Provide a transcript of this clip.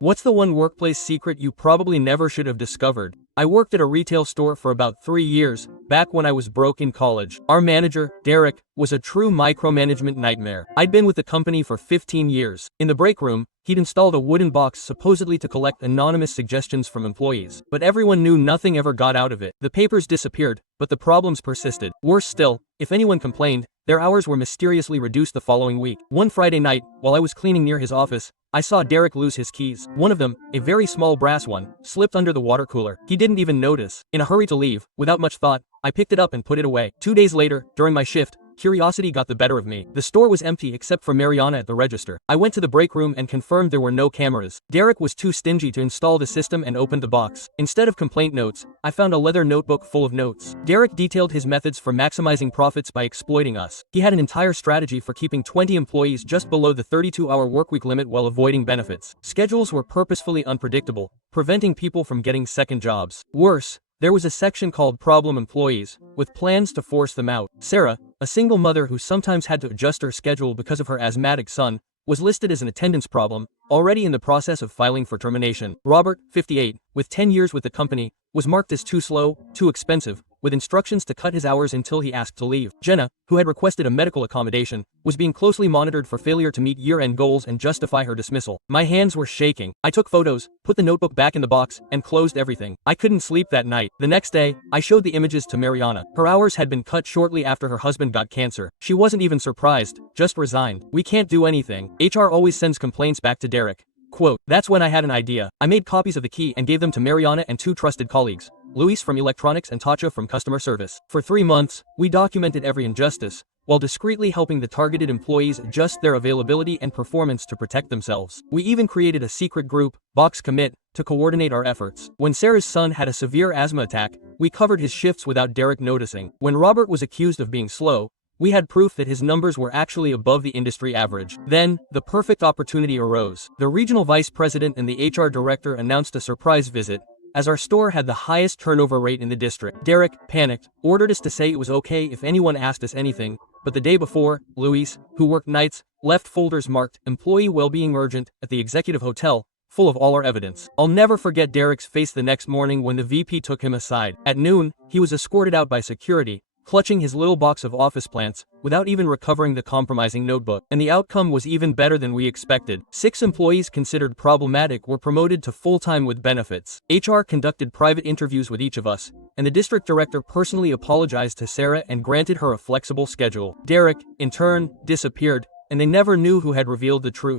What's the one workplace secret you probably never should have discovered? I worked at a retail store for about 3 years, back when I was broke in college. Our manager, Derek, was a true micromanagement nightmare. I'd been with the company for 15 years. In the break room, he'd installed a wooden box supposedly to collect anonymous suggestions from employees. But everyone knew nothing ever got out of it. The papers disappeared, but the problems persisted. Worse still, if anyone complained, their hours were mysteriously reduced the following week. One Friday night, while I was cleaning near his office, I saw Derek lose his keys. One of them, a very small brass one, slipped under the water cooler. He didn't even notice. In a hurry to leave, without much thought, I picked it up and put it away. 2 days later, during my shift, curiosity got the better of me. The store was empty except for Mariana at the register. I went to the break room and confirmed there were no cameras. Derek was too stingy to install the system and opened the box. Instead of complaint notes, I found a leather notebook full of notes. Derek detailed his methods for maximizing profits by exploiting us. He had an entire strategy for keeping 20 employees just below the 32-hour workweek limit while avoiding benefits. Schedules were purposefully unpredictable, preventing people from getting second jobs. Worse, there was a section called problem employees, with plans to force them out. Sarah, a single mother who sometimes had to adjust her schedule because of her asthmatic son, was listed as an attendance problem, already in the process of filing for termination. Robert, 58, with 10 years with the company, was marked as too slow, too expensive, with instructions to cut his hours until he asked to leave. Jenna, who had requested a medical accommodation, was being closely monitored for failure to meet year-end goals and justify her dismissal. My hands were shaking. I took photos, put the notebook back in the box, and closed everything. I couldn't sleep that night. The next day, I showed the images to Mariana. Her hours had been cut shortly after her husband got cancer. She wasn't even surprised, just resigned. We can't do anything. HR always sends complaints back to Derek. Quote, that's when I had an idea. I made copies of the key and gave them to Mariana and 2 trusted colleagues, Luis from electronics and Tatcha from customer service. For 3 months, we documented every injustice, while discreetly helping the targeted employees adjust their availability and performance to protect themselves. We even created a secret group, Box Commit, to coordinate our efforts. When Sarah's son had a severe asthma attack, we covered his shifts without Derek noticing. When Robert was accused of being slow, we had proof that his numbers were actually above the industry average. Then, the perfect opportunity arose. The regional vice president and the HR director announced a surprise visit, as our store had the highest turnover rate in the district. Derek, panicked, ordered us to say it was okay if anyone asked us anything, but the day before, Luis, who worked nights, left folders marked "Employee Wellbeing Urgent" at the executive hotel, full of all our evidence. I'll never forget Derek's face the next morning when the VP took him aside. At noon, he was escorted out by security, clutching his little box of office plants, without even recovering the compromising notebook. And the outcome was even better than we expected. 6 employees considered problematic were promoted to full-time with benefits. HR conducted private interviews with each of us, and the district director personally apologized to Sarah and granted her a flexible schedule. Derek, in turn, disappeared, and they never knew who had revealed the truth.